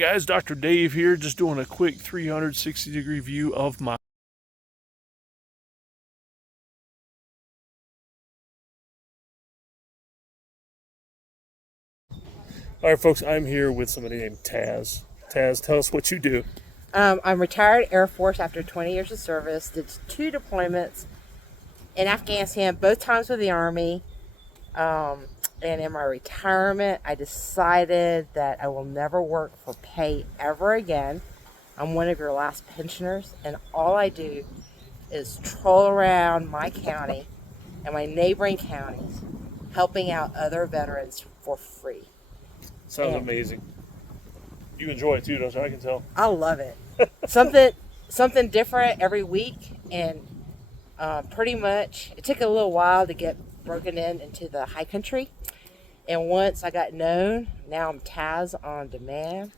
Guys, Dr. Dave here, just doing a quick 360-degree view of my All right, folks, I'm here with somebody named Taz. Taz, tell us what you do. I'm retired Air Force after 20 years of service. Did 2 deployments in Afghanistan, both times with the Army. And in my retirement, I decided that I will never work for pay ever again. I'm one of your last pensioners, and all I do is troll around my county and my neighboring counties, helping out other veterans for free. Sounds amazing. You enjoy it too, don't you? I can tell. I love it. something different every week, and pretty much it took a little while to get broken into the high country. And once I got known, now I'm Taz on demand.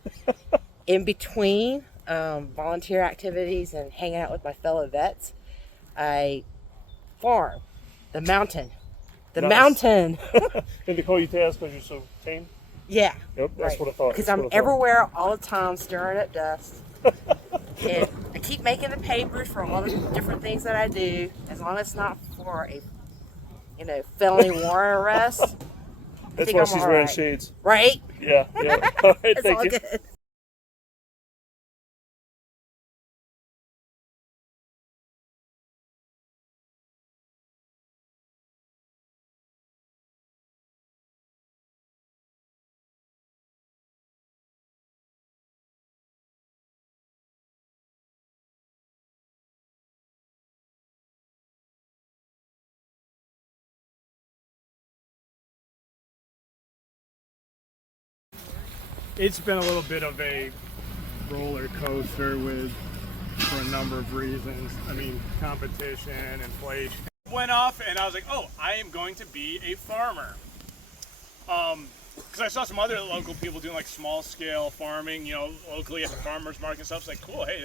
In between volunteer activities and hanging out with my fellow vets, I farm the mountain. Nice. Mountain. And they call you Taz because you're so tame? Yeah. Yep, that's what I thought. Because I'm everywhere all the time stirring up dust. And I keep making the papers for all the different things that I do, as long as it's not for a felony warrant arrest. That's why she's wearing shades. Right? Yeah, yeah. All right, it's thank all you. Good. It's been a little bit of a roller coaster for a number of reasons. I mean, competition, inflation. Went off and I was like, oh, I am going to be a farmer. Because I saw some other local people doing like small scale farming, locally at the farmer's market and stuff. It's like, cool, hey,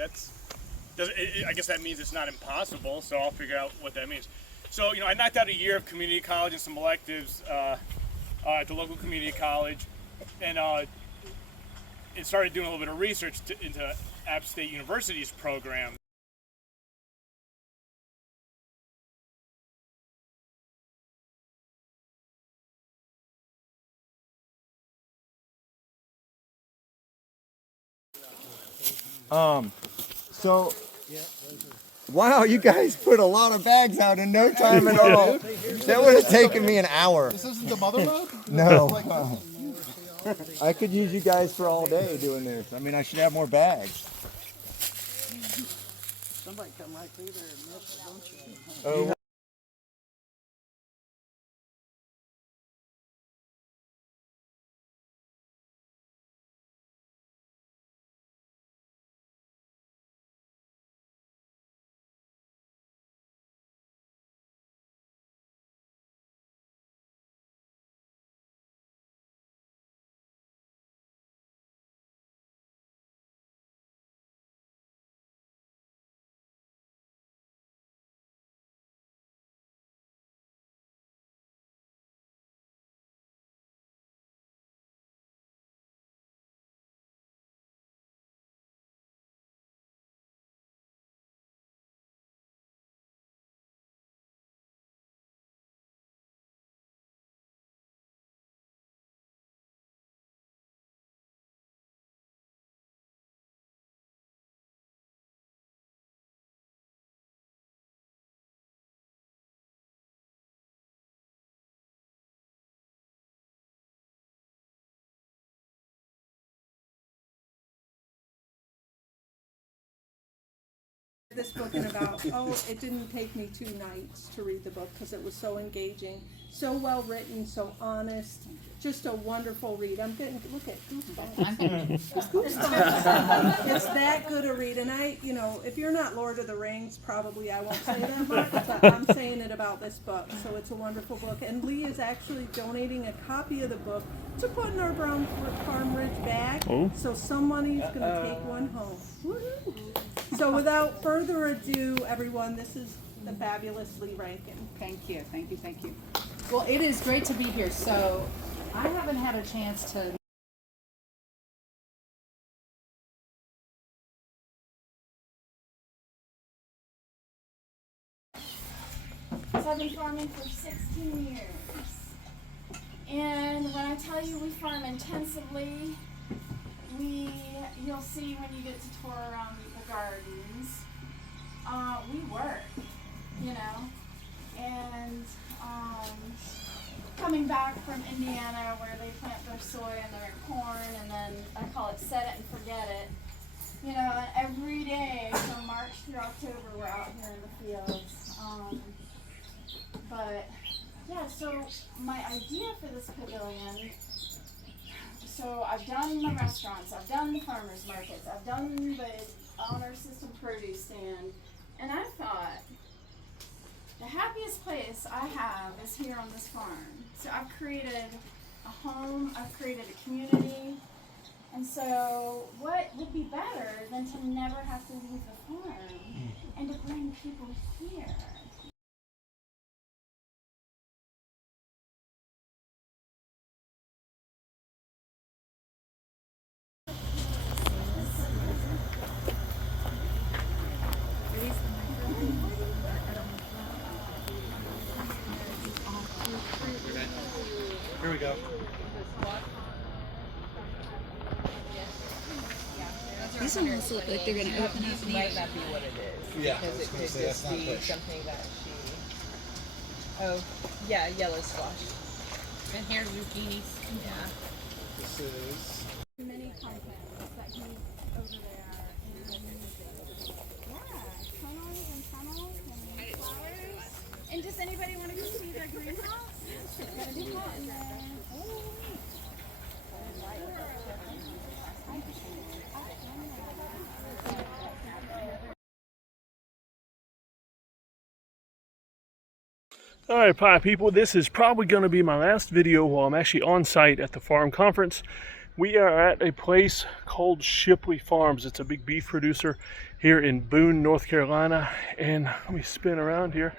I guess that means it's not impossible, so I'll figure out what that means. So, I knocked out a year of community college and some electives at the local community college, and started doing a little bit of research into App State University's program. So, wow, you guys put a lot of bags out in no time at all. That would have taken me an hour. This isn't the mother mode? No. I could use you guys for all day doing this. I mean, I should have more bags. Somebody come right through there and miss a bunch of them. Oh. This book in about, it didn't take me 2 nights to read the book because it was so engaging, so well written, so honest, just a wonderful read. I'm getting, look at goosebumps. Goosebumps. It's that good a read, and if you're not Lord of the Rings, probably I won't say that much, but I'm saying it about this book, so it's a wonderful book. And Lee is actually donating a copy of the book to put in our Brown Farm Ridge bag, so somebody's going to take one home. Woo-hoo. So without further ado, everyone, this is the fabulous Lee Rankin. Thank you, thank you, thank you. Well, it is great to be here. So I haven't had a chance to been farming for 16 years. And when I tell you we farm intensively, you'll see when you get to tour around the gardens, we work, you know. And coming back from Indiana where they plant their soy and their corn, and then I call it set it and forget it. You know, and every day from March through October we're out here in the fields. But yeah, so my idea for this pavilion, so I've done the restaurants, I've done the farmers markets, I've done the honor system produce stand, and I thought the happiest place I have is here on this farm. So I've created a home, I've created a community, and so what would be better than to never have to leave the farm and to bring people here? Here we go. These almost look like they're going to open up. Might not be what it is. Yeah, Because it could just be something that she. Oh, yeah, yellow squash. And here's zucchinis. Yeah. This is. Many compounds that he's over there, and tunnels and flowers. And does anybody want to go see their greenhouse? It's gonna be hot in there. All right, pie people, this is probably going to be my last video while I'm actually on site at the farm conference. We are at a place called Shipley Farms. It's a big beef producer here in Boone, North Carolina. And let me spin around here.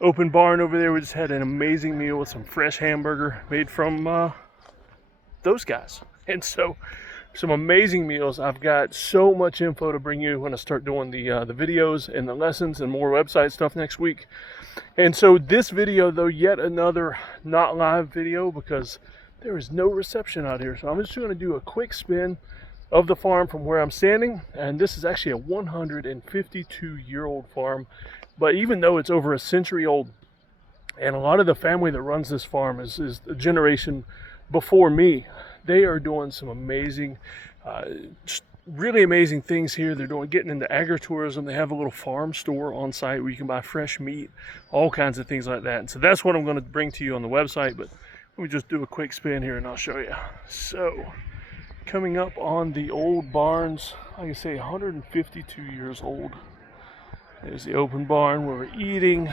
Open barn over there. We just had an amazing meal with some fresh hamburger made from those guys. And so some amazing meals. I've got so much info to bring you when I start doing the videos and the lessons and more website stuff next week. And so this video, though, yet another not live video because there is no reception out here. So I'm just going to do a quick spin of the farm from where I'm standing. And this is actually a 152-year-old farm. But even though it's over a century old, and a lot of the family that runs this farm is a generation before me, they are doing some amazing, really amazing things here. They're getting into agritourism. They have a little farm store on site where you can buy fresh meat, all kinds of things like that. And so that's what I'm going to bring to you on the website. But let me just do a quick spin here and I'll show you. So coming up on the old barns, like I say, 152 years old. There's the open barn where we're eating.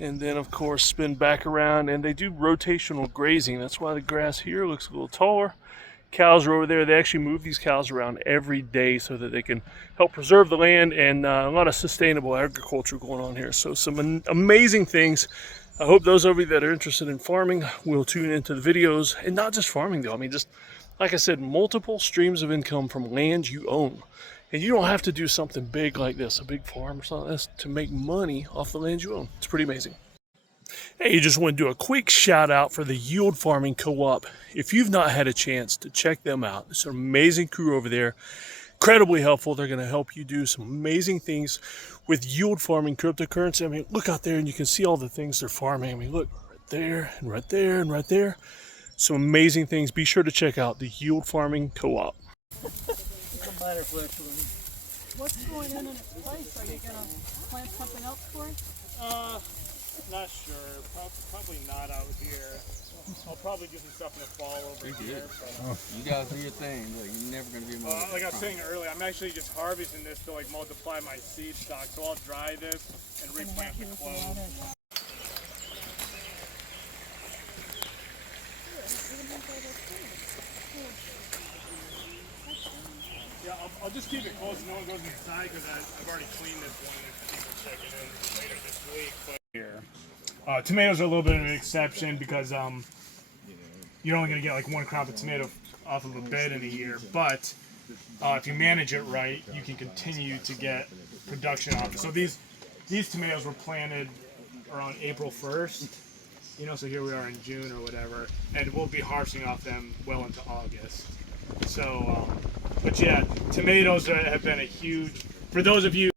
And then, of course, spin back around. And they do rotational grazing. That's why the grass here looks a little taller. Cows are over there. They actually move these cows around every day so that they can help preserve the land, and a lot of sustainable agriculture going on here. So some amazing things. I hope those of you that are interested in farming will tune into the videos. And not just farming, though. I mean, just like I said, multiple streams of income from land you own. And you don't have to do something big like this, a big farm or something like this, to make money off the land you own. It's pretty amazing. Hey, you just want to do a quick shout out for the Yield Farming Co-op. If you've not had a chance to check them out, it's an amazing crew over there. Incredibly helpful. They're going to help you do some amazing things with yield farming cryptocurrency. I mean, look out there and you can see all the things they're farming. I mean, look, right there and right there and right there. Some amazing things. Be sure to check out the Yield Farming Co-op. What's going in its place? Are you gonna plant something else for it? Not sure. Probably not out here. I'll probably do some stuff in the fall over here. But, You guys do your thing. Look, you're never gonna be more. like I was saying earlier, I'm actually just harvesting this to like multiply my seed stock. So I'll dry this and replant the clones. Yeah, I'll just keep it close so no one goes inside because I've already cleaned this one and people check it in later this week. But here, tomatoes are a little bit of an exception because you're only going to get like one crop of tomato off of a bed in a year. But if you manage it right, you can continue to get production off it. So these tomatoes were planted around April 1st. You know, so here we are in June or whatever, and we'll be harvesting off them well into August. So, but yeah, tomatoes have been a huge, for those of you.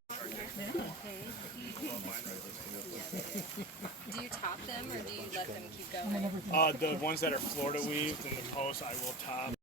Do you top them or do you let them keep going? The ones that are Florida weaved and the posts, I will top.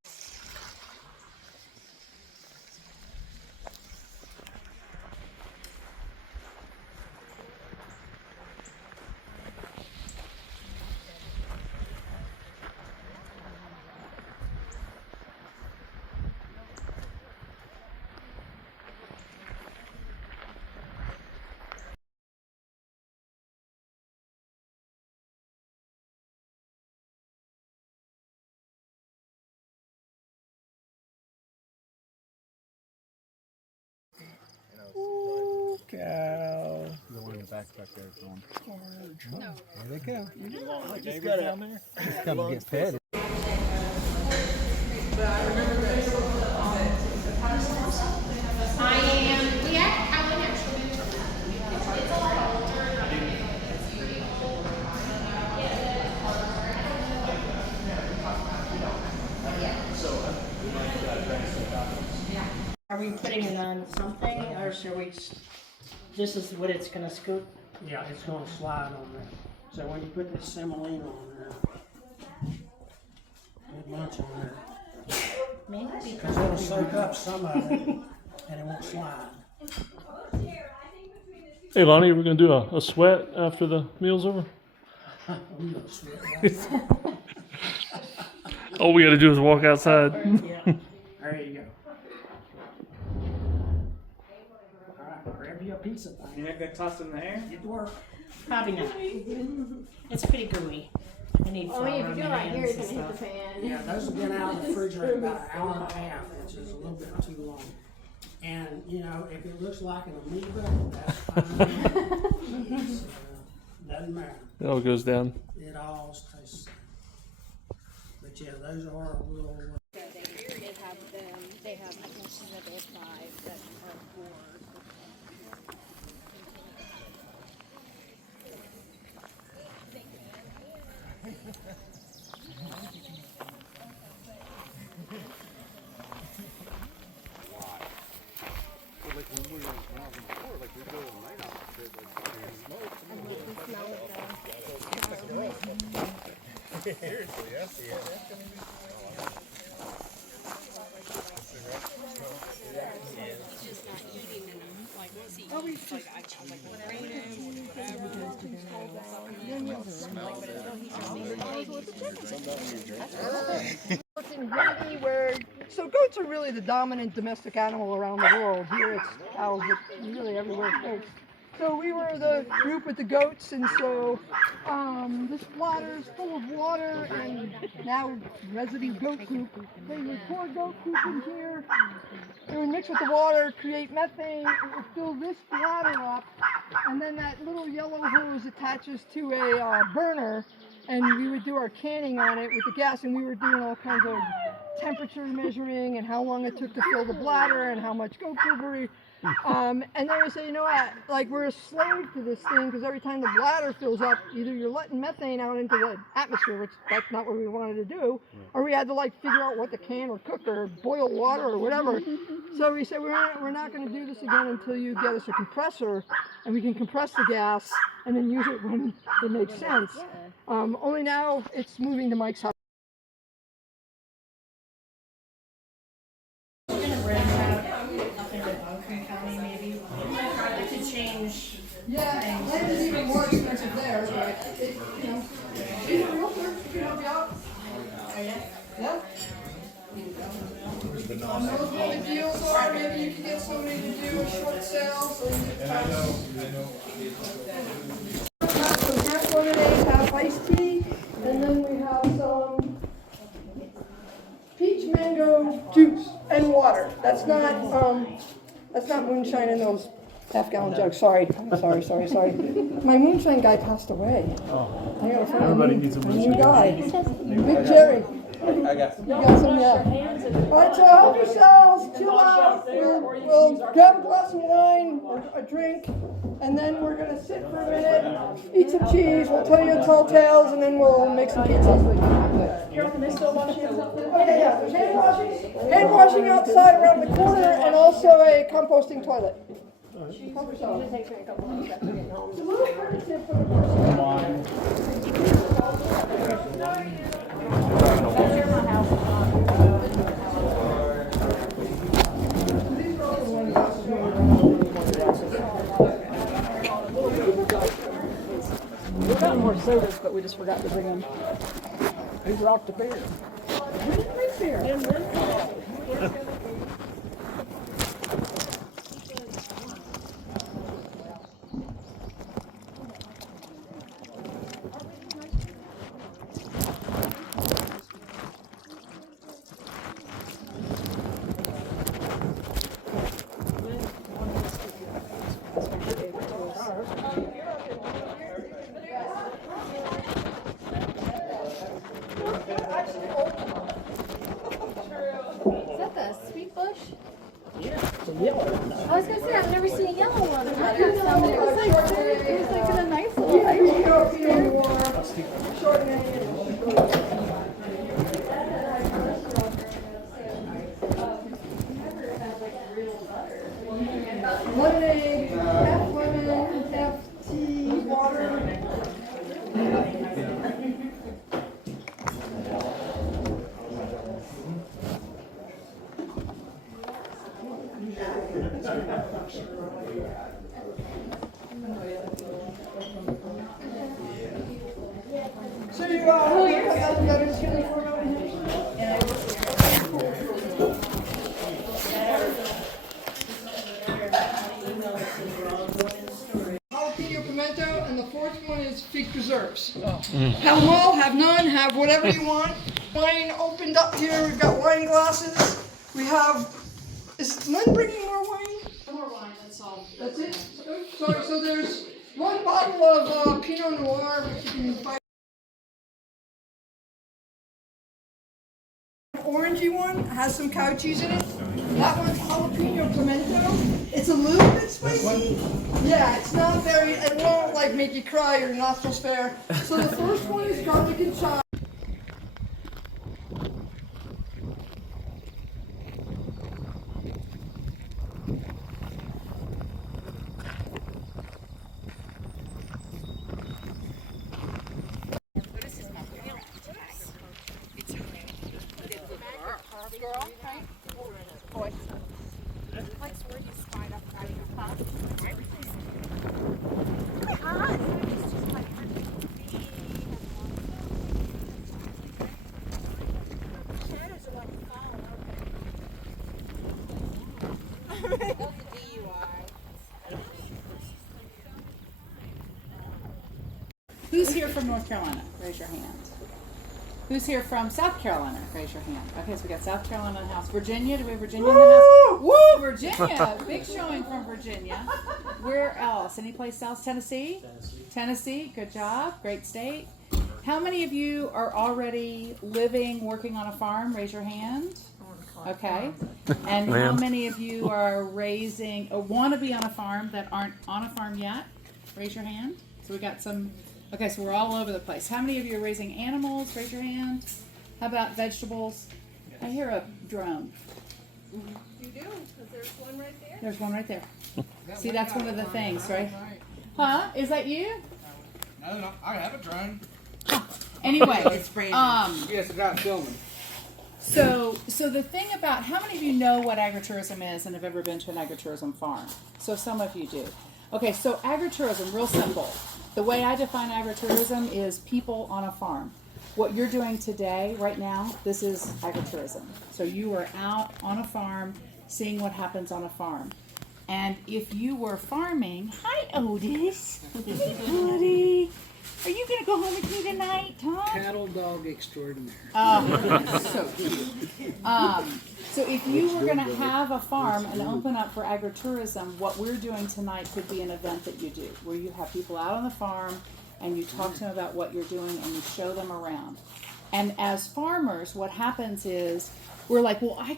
Cow. The one in the back there is on. No. There they go. I just got down there. Come and get fed. Are we putting it on something, or should we, this is what it's gonna scoop? Yeah, it's gonna slide on there. So when you put the semolina on there, put much on there. Maybe Because it'll soak up some of it and it won't slide. Hey Lonnie, we're gonna do a sweat after the meal's over. I'm gonna sweat. All we gotta do is walk outside. Yeah. There you go. All right, grab you a pizza thing. You're not gonna toss them in the air? Get to work. Probably not. It's pretty gooey. I need flour on my hands and stuff. Yeah, those have been out of the refrigerator about an hour and a half, which is a little bit too long. And, you know, if it looks like an amoeba, that's fine. It's, doesn't matter. It all goes down. It all tastes the same. But yeah, those are a little. They have them, they have pieces of it 5 that are 4. So goats are really the dominant domestic animal around the world. Here it's cows, but really everywhere it's goats. So we were the group with the goats, and so this bladder is full of water, and now residue goat poop. They would pour goat poop in here. It would mix with the water, create methane. It would fill this bladder up, and then that little yellow hose attaches to a burner, and we would do our canning on it with the gas, and we were doing all kinds of temperature measuring and how long it took to fill the bladder and how much goat poopery. And then we say, you know what, like we're a slave to this thing because every time the bladder fills up, either you're letting methane out into the atmosphere, which that's not what we wanted to do, or we had to like figure out what to can or cook or boil water or whatever. So we said, we're not going to do this again until you get us a compressor and we can compress the gas and then use it when it makes sense. Only now it's moving to Mike's house. Yeah, land is even more expensive there, but it, you know, she's a realtor, she can help you out. Yeah. Knows what the deals are, maybe you can get somebody to do a short sale, so you get some half lemonade, half iced tea, and then we have some peach mango juice and water. That's not moonshine in those half-gallon jugs. Sorry. My moonshine guy passed away. I gotta find a new guy. Big Jerry. I got some. You got some, yeah. All right, so help yourselves, chill out. We'll grab a glass of wine or a drink, and then we're gonna sit for a minute, eat some cheese. We'll tell you tall tales, and then we'll make some pizza. Carol, can they still wash hands out there? Okay, yeah. There's hand washing outside around the corner, and also a composting toilet. Help yourself. It takes me a couple months after getting home. It's a little primitive for the person. We got more sodas, but we just forgot to bring them. Who brought the beer? We didn't drink beer. Is that the sweet bush? I was gonna say I've never seen a yellow one. It was like in a nice little ice Lemonade, half lemon, half tea, water. So you got the better chili for over here? Jalapeno pimento, and the fourth one is fig preserves. Have them all, have none, have whatever you want. Wine opened up here. We've got wine glasses. We have. Is Lynn bringing more wine? More wine, that's all. That's it? So there's one bottle of Pinot Noir, which you can buy. Orangey one has some cow cheese in it. That one's jalapeno pimento. It's a little bit spicy. Yeah, it's not very, it won't like make you cry or your nostrils flare. So the first one is garlic and chive. Who's here from North Carolina? Raise your hand. Who's here from South Carolina? Raise your hand. Okay, so we got South Carolina in the house. Virginia, do we have Virginia in the house? Woo! Virginia! Big showing from Virginia. Where else? Any place else? Tennessee? Tennessee, good job. Great state. How many of you are already living, working on a farm? Raise your hand. Okay. And how many of you are raising, or want to be on a farm that aren't on a farm yet? Raise your hand. So we got some. Okay, so we're all over the place. How many of you are raising animals? Raise your hand. How about vegetables? I hear a drone. You do, because there's one right there. There's one right there. See, that's one of the things, right? Huh? Is that you? No, I have a drone. Anyway, Yes, I got filming. So the thing about, how many of you know what agritourism is and have ever been to an agritourism farm? So some of you do. Okay, so agritourism, real simple. The way I define agritourism is people on a farm. What you're doing today, right now, this is agritourism. So you are out on a farm, seeing what happens on a farm. And if you were farming, hi Otis, hey buddy, are you gonna go home with me tonight, huh? Cattle dog extraordinaire. So cute. So if you were gonna have a farm and open up for agritourism, what we're doing tonight could be an event that you do, where you have people out on the farm and you talk to them about what you're doing and you show them around. And as farmers, what happens is we're like, well, I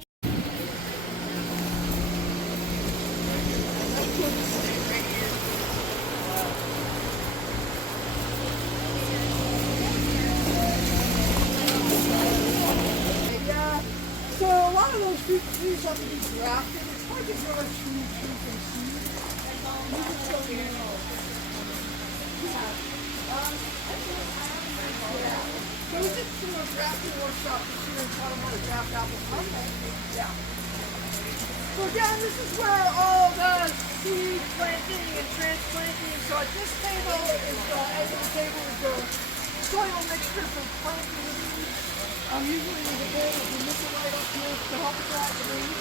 Yeah. So a lot of those trees have to be grafted. It's hard to grow a tree from seed. So we did do a grafting workshop this year and taught them how to graft apples. Yeah. So again, this is where all the seed planting and transplanting. So at this table is the end of the table is the soil mixture for planting the seeds. Usually there's a bowl of vermiculite up here to help dry the leaves.